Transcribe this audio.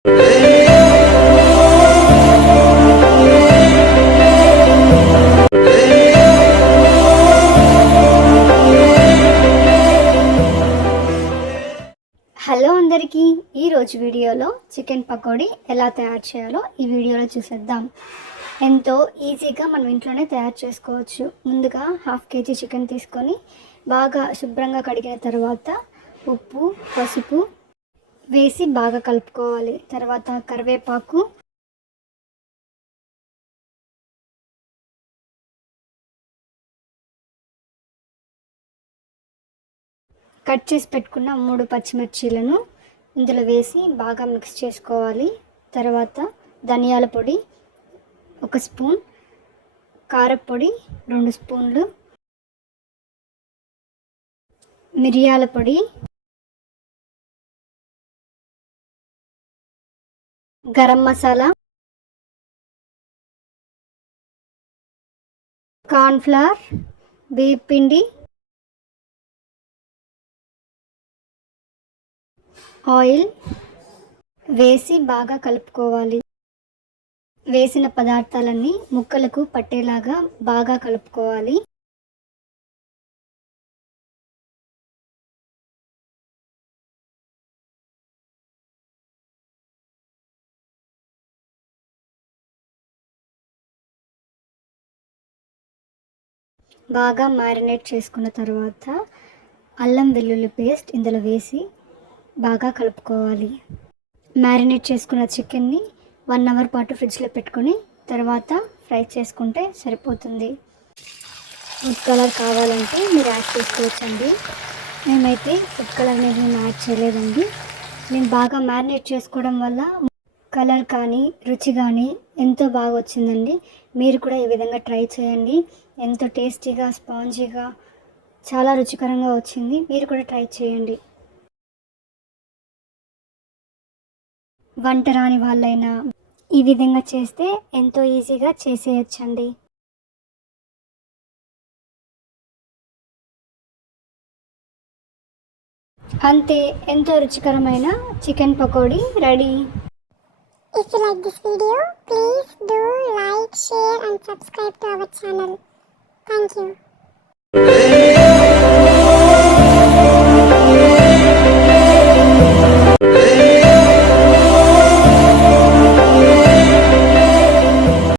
Hello అందరికీ, ఈరోజు వీడియోలో చికెన్ పకోడీ ఎలా తయారు చేయాలో ఈ వీడియోలో చూసేద్దాం. ఎంతో ఈజీగా మనం ఇంట్లోనే తయారు చేసుకోవచ్చు. ముందుగా 1/2 kg చికెన్ తీసుకొని బాగా శుభ్రంగా కడిగిన తర్వాత ఉప్పు, పసుపు వేసి బాగా కలుపుకోవాలి. తర్వాత కరివేపాకు, కట్ చేసి పెట్టుకున్న 3 పచ్చిమిర్చీలను ఇందులో వేసి బాగా మిక్స్ చేసుకోవాలి. తర్వాత ధనియాల పొడి 1 స్పూన్, కారపొడి 2 స్పూన్లు, మిరియాల పొడి, గరం మసాలా, కార్న్‌ఫ్లవర్, బియ్యం పిండి, ఆయిల్ వేసి బాగా కలుపుకోవాలి. వేసిన పదార్థాలన్నీ ముక్కలకు పట్టేలాగా బాగా కలుపుకోవాలి. బాగా మ్యారినేట్ చేసుకున్న తర్వాత అల్లం వెల్లుల్లి పేస్ట్ ఇందులో వేసి బాగా కలుపుకోవాలి. మ్యారినేట్ చేసుకున్న చికెన్ని 1 అవర్ పాటు ఫ్రిడ్జ్లో పెట్టుకొని తర్వాత ఫ్రై చేసుకుంటే సరిపోతుంది. ఫుడ్ కలర్ కావాలంటే మీరు యాడ్ చేసుకోవచ్చండి. మేమైతే ఫుడ్ కలర్ అనేది యాడ్ చేయలేదండి. నేను బాగా మ్యారినేట్ చేసుకోవడం వల్ల కలర్ కానీ రుచి కానీ ఎంతో బాగా వచ్చిందండి. మీరు కూడా ఈ విధంగా ట్రై చేయండి. ఎంతో టేస్టీగా, స్పాంజీగా, చాలా రుచికరంగా వచ్చింది. మీరు కూడా ట్రై చేయండి. వంట రాని వాళ్ళైనా ఈ విధంగా చేస్తే ఎంతో ఈజీగా చేసేయచ్చండి. అంతే, ఎంతో రుచికరమైన chicken pakodi ready. If you like this video, please do like, share and subscribe to our channel. Thank you.